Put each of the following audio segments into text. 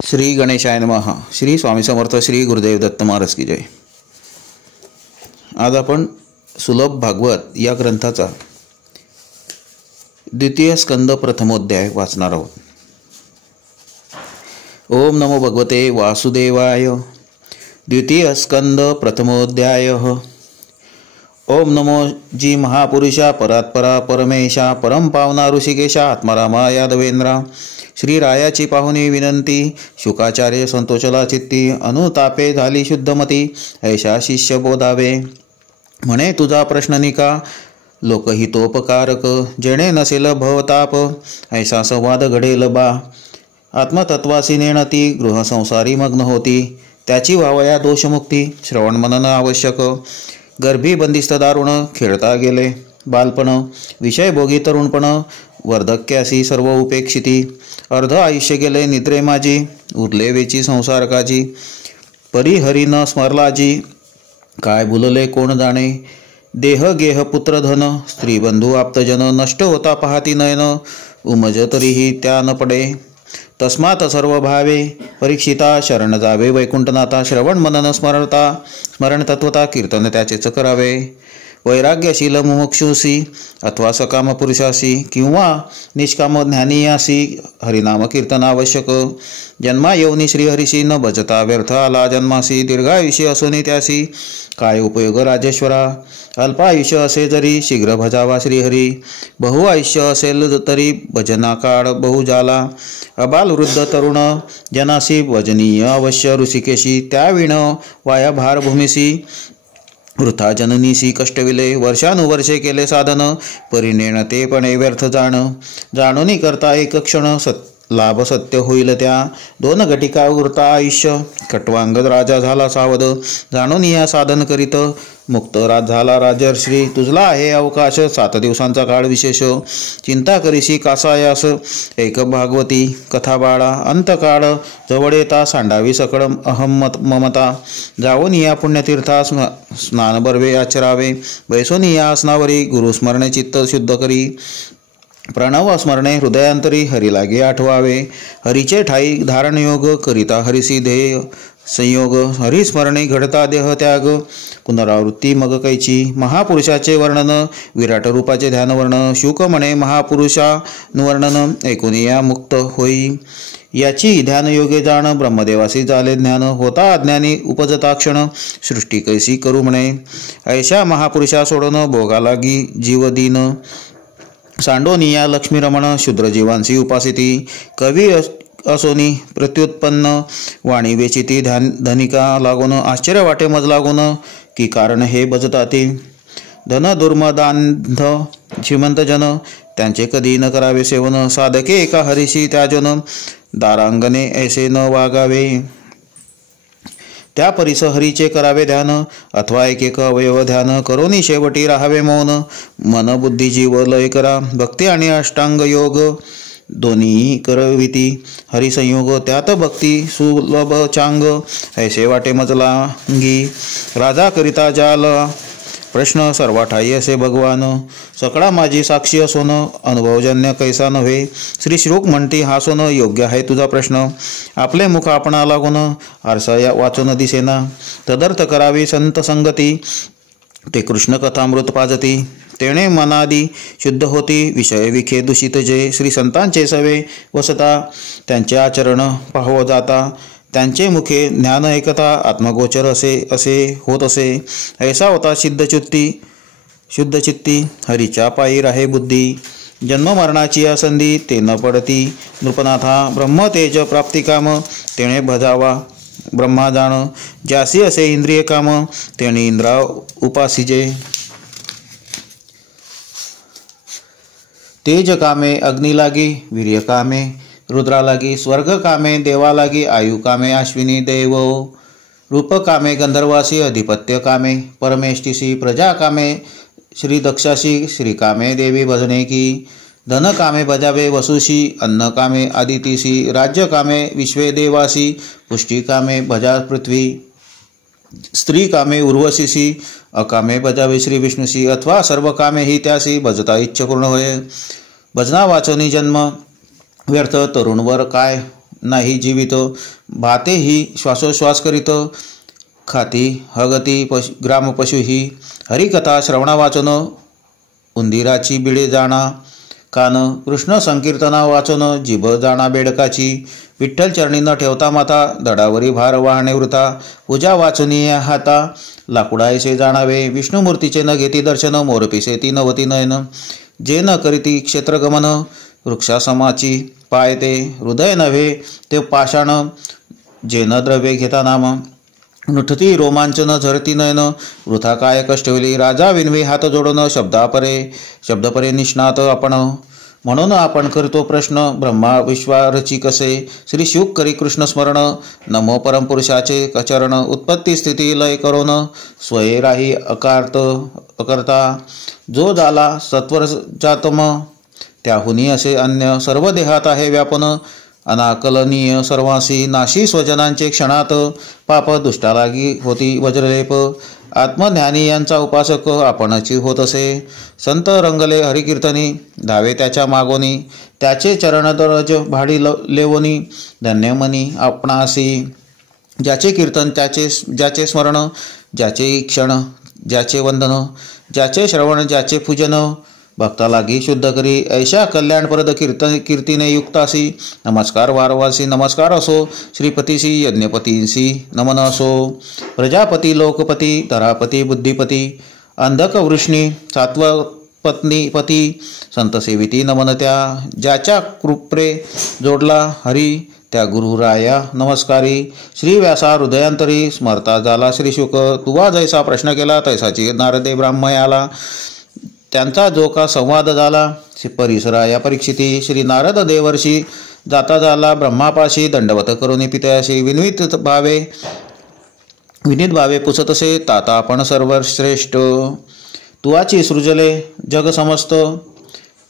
श्री गणेशाय नमः. श्री स्वामी समर्थ. श्री गुरुदेव दत्त महाराज की जय. आज आपण सुलभ भागवत या ग्रंथाचा द्वितीय स्कंद प्रथमोध्याय वाचणार आहोत. ओम नमो भगवते वासुदेवाय. द्वितीय स्कंद प्रथमोध्याय. ओम नमो जी महापुरुषा परात्परा परमेशा परम पावना ऋषिकेशा आत्मारामा यादवेंद्रा. श्री रायाची पाहुणी विनंती. शुकाचार्य संतोषला चित्ती अनुतापे झाली शुद्धमती. ऐशा शिष्य बोधावे म्हणे तुझा प्रश्न निका. लोकहितोपकारक जेणे नसेल भवताप. ऐसा संवाद घडेल बा. आत्मतत्वासी नेणती गृहसंसारी मग्न होती. त्याची व्हावया दोषमुक्ती. श्रवण मनन आवश्यक. गर्भी बंदिस्त दारुण खेळता गेले बालपण. विषय भोगी तरुणपण वर्धक्यासी सर्व उपेक्षिती. अर्ध आयुष्य गेले निद्रे माझी. उरले वेची संसार काजी. परिहरी न स्मरलाजी. काय भुलले कोण जाणे. देह गेह पुत्र धन स्त्री बंधू आप्तजन. नष्ट होता पाहती नयन. उमज तरीही त्या न पडे. तस्मात सर्व भावे परीक्षिता शरण जावे वैकुंठनाथा. श्रवण मनन स्मरण तत्वता कीर्तन त्याचेच करावे. वैराग्यशील मुमुक्षुसी अथवा सकाम पुरुषासी किंवा निष्काम ज्ञानीयासी हरिनाम कीर्तन आवश्यक. जन्मा येऊनी श्रीहरीशी न भजता व्यर्थ आला जन्मासी. दीर्घायुष्य असोनी त्यासी काय उपयोग राजेश्वरा. अल्पायुष्य असे जरी शीघ्र भजावा श्रीहरी. बहुआयुष्य असेल तरी भजना काळ बहु झाला. अबाल वृद्ध तरुण जनासी भजनीय अवश्य ऋषिकेशी. त्याविण वाया भार भूमिसी. वृथा जननीसी कष्टविले. वर्षानुवर्षे केले साधन परिणेण ते पणे व्यर्थ जाण. जाणोनी करता एक क्षण लाभ सत्य होईल त्या. दोन घटिका उरता आयुष्य. खट्वांगद राजा झाला सावध. जाणून या साधन करीत मुक्त राज झाला राजर्षी. तुझला आहे अवकाश 7 दिवसांचा काळ विशेष. चिंता करीशी कासायास एक भागवती कथा बाळा. अंतकाळ जवळ येता सांडावी सकळ अहम ममता. जाऊन या पुण्यतीर्था स्नान बर्वे आचरावे. बैसून या आसनावरी गुरुस्मरणे चित्त शुद्ध करी. प्रणव स्मरणे हृदयांतरी हरी लागे आठवावे. हरीचे ठाई धारणयोग करिता हरिसी ध्येय संयोग. हरिस्मरणे घडता देह त्याग. पुनरावृत्ती मग कैची. महापुरुषाचे वर्णन विराट रूपाचे ध्यानवर्ण. शुक म्हणे महापुरुषानुवर्णन ऐकून या मुक्त होई. याची ध्यानयोगे जाण. ब्रह्मदेवासी झाले ज्ञान. होता अज्ञानी उपजता क्षण. सृष्टी कैसी करू म्हणे. ऐशा महापुरुषा सोडून भोगा लागी जीवदीन. सांडोनिया लक्ष्मी रमण शूद्र जीवांसी उपासिती. कवी असोनी प्रत्युत्पन्न वाणी वेचिती. धनिका लागून आश्चर्य वाटे मज लागून की कारण हे भजताती. धन दुर्मदांध श्रीमंत जन त्यांचे कधी न करावे सेवन. साधके एका हरीशी त्याजन दारांगणे ऐसे न वागावे. त्या परिस हरीचे करावे ध्यान. अथवा एक अवयव ध्यान करोनी शेवटी राहावे मौन. मन बुद्धी जीव लय करा. भक्ती आणि अष्टांग योग दोन्ही करविती. हरिसंयोग त्यात भक्ती सुलभ चांग. ऐसे वाटे मजलांगी. राजा करिता जाल प्रश्न सर्वा ठाई असे भगवान. सकळा माझी साक्षी असोन अनुभवजन्य कैसा नव्हे. श्री श्लोक म्हणती हासोन योग्य आहे तुझा प्रश्न. आपले मुख आपणा लागून आरसा या वाचून दिसेना. तदर्थ करावी संत संगती. ते कृष्ण कथामृत पाजती. तेणे मनादी शुद्ध होती. विषय विखे दूषित जे. श्री संतांचे सवे वसता. त्यांचे आचरण पाहव जाता. त्यांचे मुखे ज्ञान ऐकता. आत्मगोचर असे होत असे. ऐसा होता शुद्ध चित्ती. हरीच्या पायी राहे बुद्धी. जन्म मरणाची या संधी ते न पडती. नृपनाथा ब्रह्मतेज प्राप्ती काम. तेणे भजावा ब्रह्मा जाण. ज्यासी असे इंद्रिय काम तेणे इंद्रा उपासिजे. तेज कामे अग्नी लागी. वीर्य कामे रुद्रा लागी. स्वर्ग कामे देवा लागी. आयु कामे अश्विनी देव. रूप कामे गंधर्वासी. अधिपत्य कामे परमेष्टीसी. प्रजा कामे श्री दक्षाशी. श्री कामे देवी भजने की. धन कामे भजावे वसुशी. अन्न कामे आदितीसी. राज्य कामे विश्वे देवासी. पुष्टी कामे भजा पृथ्वी. स्त्री कामे उर्वशीसी. अकामे भजावे श्री विष्णुशी. अथवा सर्व कामे ही त्यासी भजता इच्छ पूर्ण होय. भजना वाचनी जन्म व्यर्थ. तरुणवर काय नाही जीवित, भातेही श्वासोश्वास करीत, खाती हगती ग्रामपशुही, हरिकथा श्रवणा वाचन, उंदिराची बिळे जाणा कान, कृष्ण संकीर्तना वाचन, जिभ जाणा बेडकाची, विठ्ठल चरणी न ठेवता माता, दडावरी भार वाहणे वृथा, पूजा वाचनीय हाता, लाकुडायसे जाणावे, विष्णुमूर्तीचे न घेती दर्शन, मोरपिसे ती नवती नयन, जे न करीती क्षेत्रगमन, वृक्षासमाची पाय ते, हृदय नव्हे ते पाषाण, जे न द्रव्ये घेता नाम, नुठती रोमांचन झरती नयन, वृथा काय कष्टविली, राजा विनवी हात जोडून, शब्दपरे निष्णात आपण, म्हणून आपण करतो प्रश्न, ब्रह्मा विश्वारची कसे, श्री शुक करी कृष्ण स्मरण, नमो परमपुरुषाचे कचरण, उत्पत्ती स्थिती लय करोन, स्वये राही अकर्ता, जो झाला सत्वर जातम, त्याहुनी असे अन्य, सर्व देहात आहे व्यापन, अनाकलनीय सर्वांसी, नाशी स्वजनांचे क्षणात, पाप दुष्टा लागी होती वज्रलेप, आत्मज्ञानी यांचा उपासक आपणची होत असे, संत रंगले हरिकीर्तनी, धावे त्याच्या मागोनी, त्याचे चरणदरज भाडी लेवोनी, धन्यमनी आपणासी, ज्याचे कीर्तन ज्याचे स्मरण, ज्याचे क्षण, ज्याचे वंदन, ज्याचे श्रवण, ज्याचे पूजन, भक्ता लागी शुद्ध करी, ऐशा कल्याणप्रद कीर्तीने युक्तासी, नमस्कार वारवासी नमस्कार असो, श्रीपतीसी यज्ञपतींसी नमन असो, प्रजापती लोकपती धरापती बुद्धिपती, अंधक वृष्णी सात्वपत्नीपती, संतसेविती नमन त्या, ज्याच्या कृपे जोडला हरी, त्या गुरुराया नमस्कारी, श्री व्यासा हृदयांतरी, स्मरता झाला श्री शुक, तुवा जैसा प्रश्न केला तैसाची नारदे ब्राह्मयाला, त्यांचा जो का संवाद झाला, परिसराया परीक्षिती, श्री नारद देवर्षी जाता झाला ब्रह्मापाशी, दंडवत करून पितयाशी, विनीत भावे पुसतसे, ताता आपण सर्वश्रेष्ठ, तुवाची सृजले जग समस्त,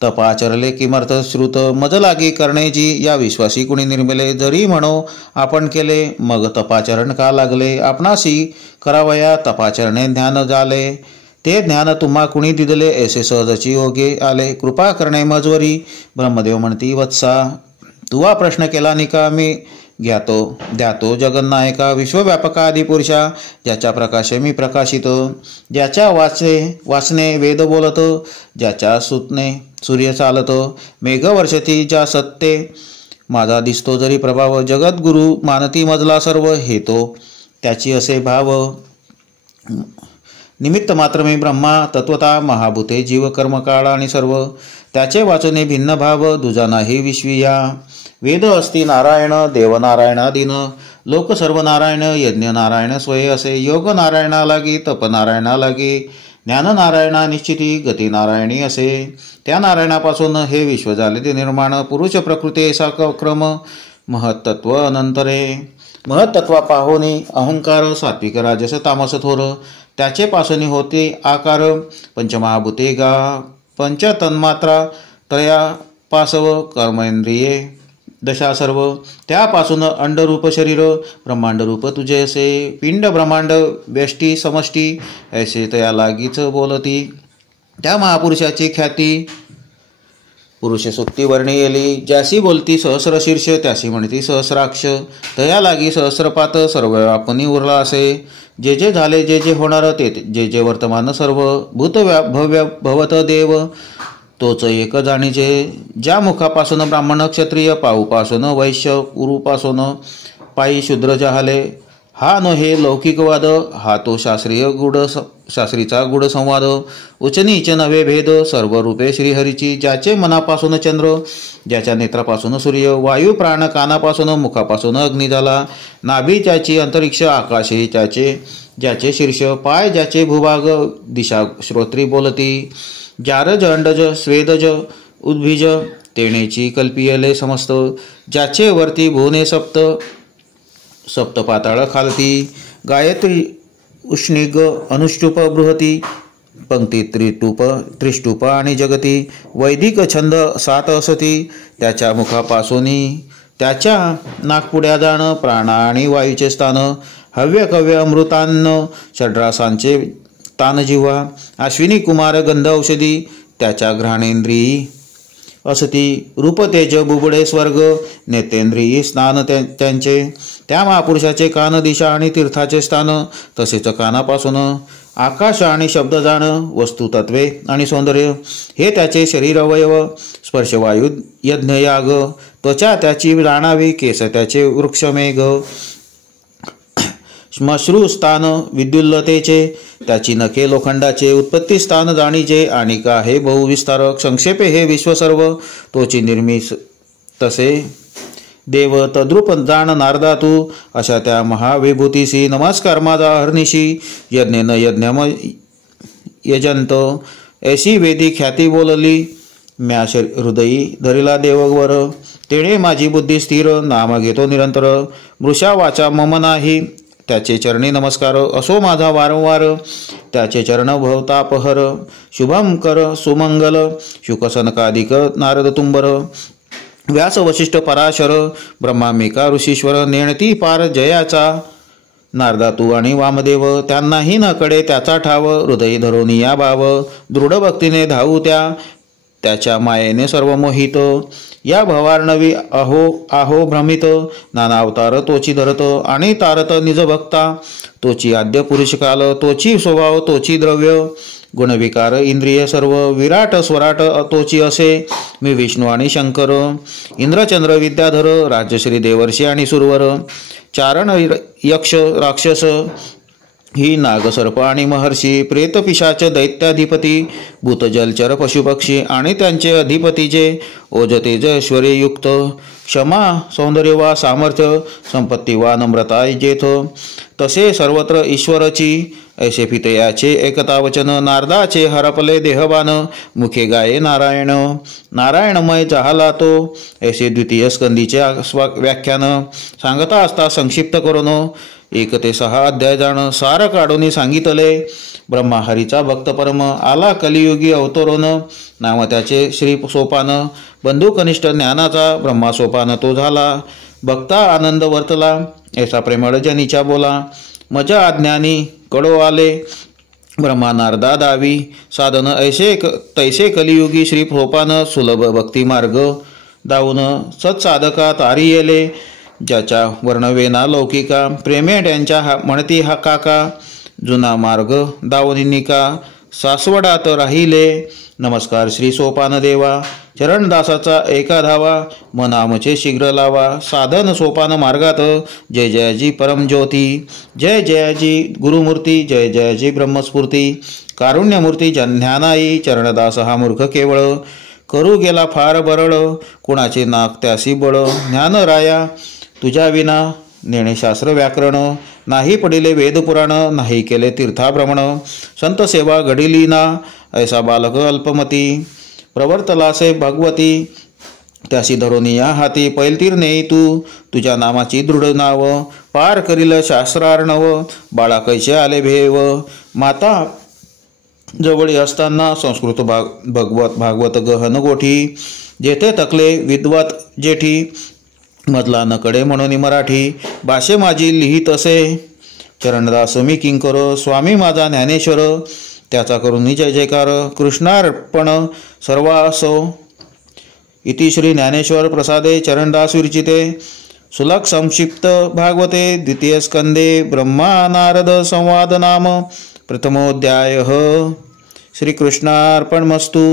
तपाचरले किमर्थ श्रुत, मज लागी करण्याची या विश्वासी कुणी निर्मिले, जरी म्हणो आपण केले मग तपाचरण का लागले, आपणासी करावया तपाचरणे ज्ञान झाले, ते ज्ञान तुम्हा कुणी दिदले, ऐसे सहजची योगे आले, कृपा करणे मजवरी, ब्रह्मदेव म्हणती वत्सा, तुवा प्रश्न केला निका, मी द्यातो जगन्नायका, विश्वव्यापका आदिपुरुषा, ज्याच्या प्रकाशे मी प्रकाशित, ज्याच्या वाचने वेद बोलत, ज्याच्या सुतने सूर्य चालत, मेघ वर्षती ज्या सत्ते, माझा दिसतो जरी प्रभाव, जगद्गुरु मानती मजला सर्व, हेतो त्याची असे भाव, निमित्त मात्र मी ब्रह्मा तत्वता, महाभूते जीव कर्मकाळ आणि सर्व, त्याचे वाचने भिन्न भाव, दुजा नाही विश्विया, वेद अस्ति नारायण, देव नारायणादीन, लोक सर्व नारायण, यज्ञ नारायण स्वये असे, योग नारायणा लागी, तप नारायणा लागी, ज्ञान नारायणा निश्चिती, गती नारायणी असे, त्या नारायणापासून हे विश्व झाले ते निर्माण, पुरुष प्रकृती सा क्रम, महत्त्व अनंतरे, महत्त्वा पाहोनी अहंकार, सात्विक राजस तामस थोर, त्याचे पासून होते आकार, पंचमहाभूते गा, पंचतन्मात्रा त्रया पासव, कर्मेंद्रिये दशा सर्व, त्यापासून अंडरूप शरीर, ब्रह्मांडरूप तुझे असे, पिंड ब्रह्मांड व्यष्टी समष्टी, ऐसे तया लागीच बोलती, त्या महापुरुषाची ख्याती, पुरुष सुक्ती वर्णी येली, ज्यासी बोलती सहस्र शीर्ष, त्यासी म्हणती सहस्राक्ष, तया लागी सहस्रपात, सर्व आपणी उरला असे, जे जे झाले जे जे होणार ते जे जे वर्तमान सर्व, भूत भव्य भवत देव, तोच एक जाणीचे, ज्या मुखापासून ब्राह्मण क्षत्रिय, पाऊपासून वैश्य, उरूपासून पायी शूद्र जहाले, हा नव्हे लौकिकवाद, हा तो शास्त्रीचा गुढ संवाद, उचनीच नव्हे भेद, सर्व रूपे श्रीहरीची, ज्याचे मनापासून चंद्र, ज्याच्या नेत्रापासून सूर्य, वायू प्राण कानापासून, मुखापासून अग्नी झाला, नाभी ज्याची अंतरिक्ष, आकाशही त्याचे, ज्याचे शीर्ष, पाय ज्याचे भूभाग, दिशा श्रोत्री बोलती, जारज अंडज स्वेदज उद्भिज, तेणेची कल्पियले समस्त, ज्याचे वरती भुवने सप्त पाताळ खालती, गायत्री उष्णिग अनुष्टुप बृहती, पंक्ती त्रिष्टुप आणि जगती, वैदिक छंद 7 असती, त्याच्या मुखापासूनी, त्याच्या नागपुड्या जाण, प्राण आणि वायूचे स्थान, हव्य कव्य अमृतान्न, षड्रासांचे तान जिव्हा, अश्विनी कुमार गंध औषधी, त्याच्या घ्राणेंद्रियी, असती रूप तेज बुबुडे स्वर्ग नेतेंद्रियी स्नान त्यांचे। त्या महापुरुषाचे कान दिशा आणि तीर्थाचे स्थान, तसेच कानापासून आकाश आणि शब्द जाण, वस्तू तत्वे आणि सौंदर्य हे त्याचे शरीर अवयव। स्पर्शवायू यज्ञ याग, त्वचा त्याची जाणावी, केस त्याचे वृक्षमेघ। श्मश्रू स्थान विद्युल्लतेचे, त्याची नखे लोखंडाचे। उत्पत्ती स्थान जाणीचे, आणि का हे बहुविस्तारक। संक्षेपे हे विश्व सर्व तोची निर्मिस तसे देव तद्रूप जाण नारदा तू। अशा त्या महाविभूतीसी नमस्कार माझा हरनिशी। यज्ञ न यज्ञम यजंत, ऐशी वेदी ख्याती बोलली। म्या हृदयी धरिला देववर, तेणे माझी बुद्धी स्थिर। नाम घेतो निरंतर, मृषा वाचा मम नाही। त्याचे चरणी नमस्कार असो माझा वारंवार। त्याचे चरण भवतापहर, शुभम कर सुमंगल। शुकसनकादिक नारद तुंबर, व्यास वशिष्ठ पराशर। ब्रह्मांबिका ऋषीश्वर, नेणती पार जयाचा। नारदा तू आणि वामदेव, त्यांनाही न कळे त्याचा ठाव। हृदयी धरून या भाव, दृढ भक्तीने धावू त्याच्या मायेने सर्व मोहित। या भवार्णवी अहो आहो भ्रमित, नाना अवतार तोची धरत आणि तारत निज भक्ता। तोची आद्य पुरुष काल, तोची स्वभाव तोची द्रव्य। गुणविकार इंद्रिय सर्व, विराट स्वराट तोची असे। मी विष्णू आणि शंकर, इंद्रचंद्र विद्याधर। राजश्री देवर्षी आणि सुरवर, चारण यक्ष राक्षस। ही नागसर्प आणि महर्षी, प्रेत पिशाच दैत्याधिपती। भूत जलचर पशुपक्षी आणि त्यांचे अधिपती जे। ओज तेज ऐश्वर्य युक्त, क्षमा सौंदर्य वा सामर्थ्य, संपत्ती वा नम्रता जेथ। तसे सर्वत्र ईश्वरची, ऐसे पितयाचे एकता वचन। नारदाचे हरपले देहबान, मुखे गाये नारायण। नारायणमय जहाला तो, ऐसे द्वितीय स्कंदीचे व्याख्यान। सांगता असता संक्षिप्त करून, 1 ते 6 अध्याय जाण सार काढून सांगितले। ब्रह्माहरीचा भक्त परम, आला कलियुगी अवतरून। नाम त्याचे श्री सोपान, बंधू कनिष्ठ ज्ञानाचा। ब्रह्मा सोपान तो झाला, भक्ता आनंद वर्तला। ऐसा प्रेमळ जनीच्या बोला, मजा अज्ञानी कडो आले। ब्रह्मा नारदा दावी, साधन ऐसे तैसे कलियुगी श्री सोपान। सुलभ भक्ती मार्ग दावून, सत्साधका तारी येले। ज्याच्या वर्णवेना लौकिका, प्रेमे त्यांच्या म्हणती हा काका। जुना मार्ग दावनिका, सासवडात राहिले। नमस्कार श्री सोपान देवा, चरणदासाचा एका धावा। मनामचे शीघ्र लावा, साधन सोपान मार्गात। जय जयाजी परमज्योती, जय जयाजी गुरुमूर्ती। जय जयाजी ब्रह्मस्फूर्ती, कारुण्यमूर्ती ज्ञानाई। चरणदास हा मूर्ख केवळ, करू गेला फार बरळ। कुणाचे नाक त्यासी बळ, ज्ञानराया तुझ्या विना। नेणे शास्त्र व्याकरण, नाही पडिले वेदपुराण। नाही केले तीर्थाभ्रमण, संत सेवा घडिली ना। ऐसा बालक अल्पमती, प्रवर्तलासे भगवती। त्यासी धरून या हाती, पैलतीर नेई तू। तुझ्या नामाची दृढ नाव, पार करील शास्त्रार्णव। बाळा कैसे आले भेव, माता जवळी असताना। संस्कृत भागवत गहन गोठी, जेथे तकले विद्वत जेठी। मधला नकडे म्हणून मराठी, भाषे माझी लिहित असे। चरणदास मी किंकर, स्वामी माझा ज्ञानेश्वर। त्याचा करून जय जयकार, कृष्णार्पण सर्वासो। इति श्री ज्ञानेश्वर प्रसादे चरणदास विरचिते सुलक संक्षिप्त भागवते द्वितीय स्कंदे ब्रह्मा नारद संवाद नाम प्रथमोऽध्यायः। श्रीकृष्णार्पणमस्तु।